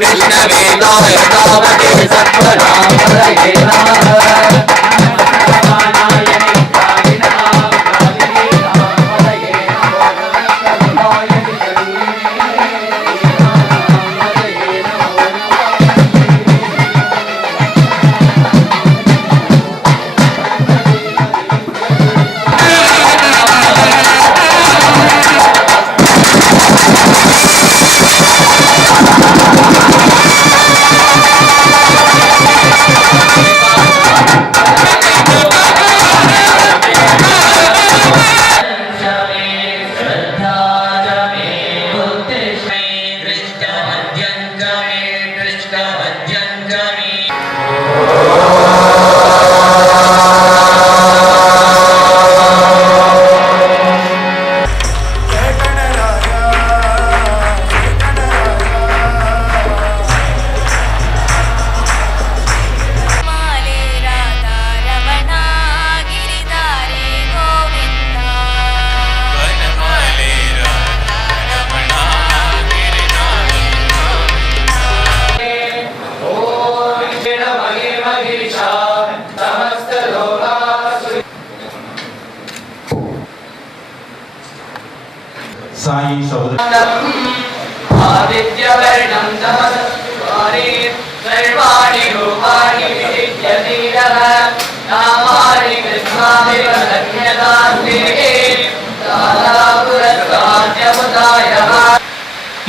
कृष्ण वेदाय नामते सर्वनामधये नमः साई आदित्यवर्णं तमस्वारे सर्वाणि रूपाणि विदित्यतीरः नामानि Krishnadev धन्यतास्ते तारापुरस्कार्यमुदायः.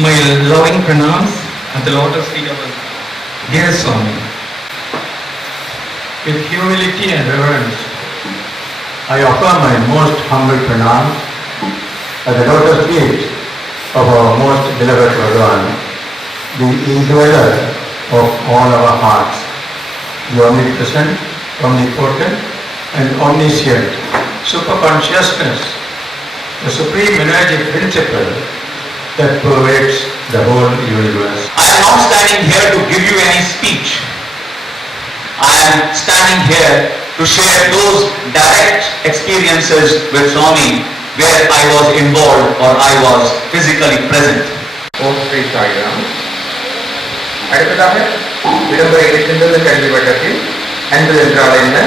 My loving pranams at the lotus feet of our dear Swami. With humility and reverence, I offer my most humble pranams at the lotus feet of our most beloved Bhagavan, the indweller of all our hearts, the omnipresent, omnipotent and omniscient superconsciousness, the supreme energy principle that pervades the whole universe. I am not standing here to give you any speech. I am standing here to share those direct experiences with Swami where I was involved or I was physically present. ஓம் ஸ்ரீ சாய்ராம். அடுத்ததாக விளம்பர இருக்கின்றது கல்வி வட்டத்தில் அன்பு என்றால் என்ன,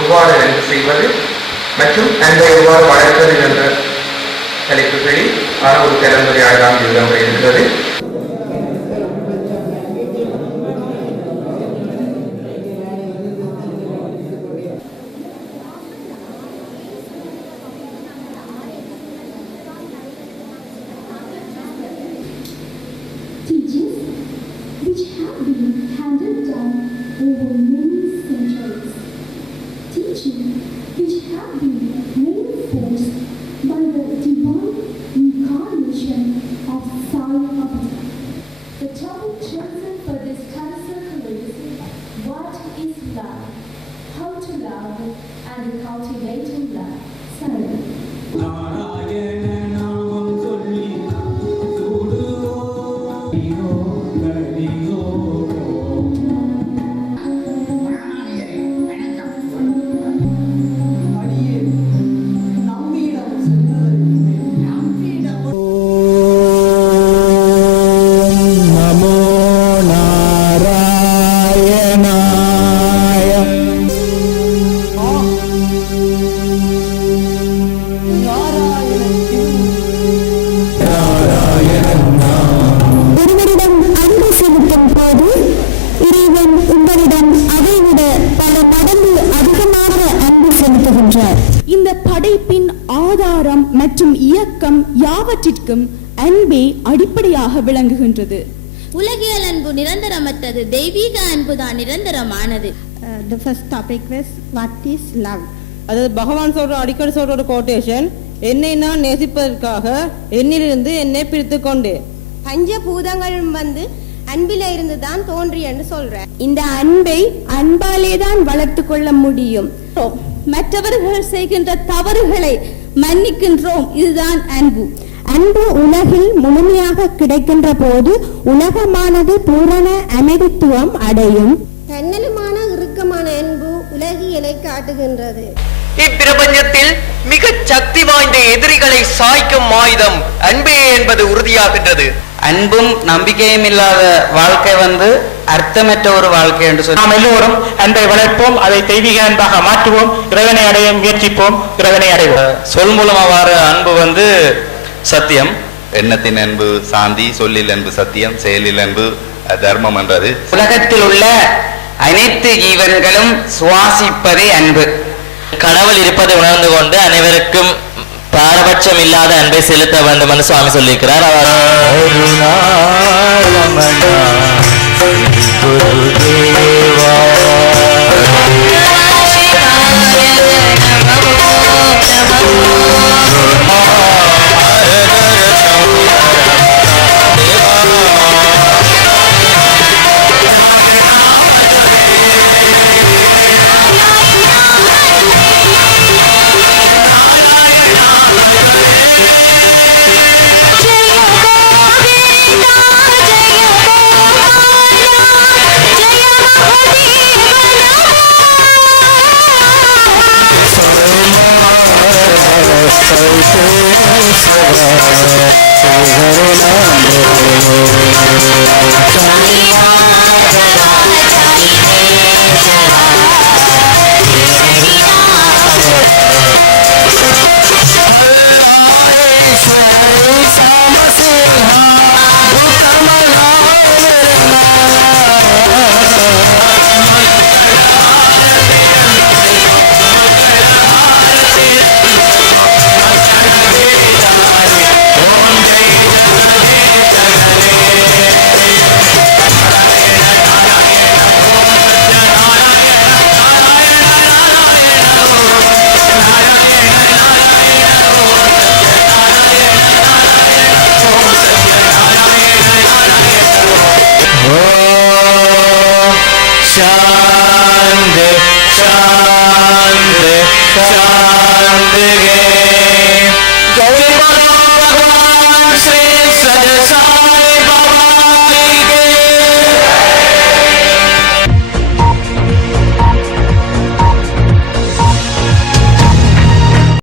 எவ்வாறு அன்பு செய்வது மற்றும் அன்பை எவ்வாறு வளர்ப்பது என்ற தலைப்புகளில் ஒரு கலந்துரையாடலாம் விளம்பரம் இருக்கிறது. இந்த படைப்பின் ஆதாரம் மற்றும் இயக்கம் யாவற்றிற்கும் அன்பே அடிப்படையாக விளங்குகின்றது. உலகியல் அன்பு நிரந்தரமற்றது, தெய்வீக அன்புதான் நிரந்தரமானது. The first topic was what is love. அதாவது பகவான் சொல்ற அடிக்கடி சொல்ற ஒரு கோட்டேஷன், என்னை நான் நேசிப்பதற்காக என்னிலிருந்து என்னை பிரித்து கொண்டேன். பஞ்சபூதங்களும் வந்து அன்பில இருந்து தான் தோன்றி என்று சொல்ற. இந்த அன்பை அன்பாலே தான் வளர்த்து கொள்ள முடியும். மற்றவர்கள் செய்கின்ற தவறுகளை மன்னிக்கின்றோம். இதுதான் அன்பு. அன்பு உலகில் முழுமையாக கிடைக்கின்ற போது உலகமானது பூரண அமைதித்துவம் அடையும். தன்னலமான இறுக்கமான அன்பு உலகியலை காட்டுகின்றது. இப்பிரபஞ்சத்தில் மிக சக்தி வாய்ந்த எதிரிகளை சாய்க்கும் ஆயுதம் அன்பே என்பது உறுதியாகின்றது. அன்பும் நம்பிக்கையும் இல்லாத வாழ்க்கை அர்த்தமற்ற ஒரு வாழ்க்கை என்று சொல்லி நாம் எல்லோரும் அன்பை வளர்ப்போம், அதை தெய்வீக அன்பாக மாற்றுவோம், இறைவனை அடைய முயற்சிப்போம், இறைவனை அடைவோம். சொல் மூலமாவாறு அன்பு சத்தியம், எண்ணத்தின் அன்பு சாந்தி, சொல்லில் அன்பு சத்தியம், செயலில் அன்பு தர்மம் என்றது. உலகத்தில் உள்ள அனைத்து ஜீவன்களும் சுவாசிப்பதே அன்பு. கடவுள் இருப்பதை உணர்ந்து கொண்டு அனைவருக்கும் பாரபட்சம் இல்லாத அன்பை செலுத்த வேண்டும் என்று சுவாமி சொல்லியிருக்கிறார். शांति शांति शांति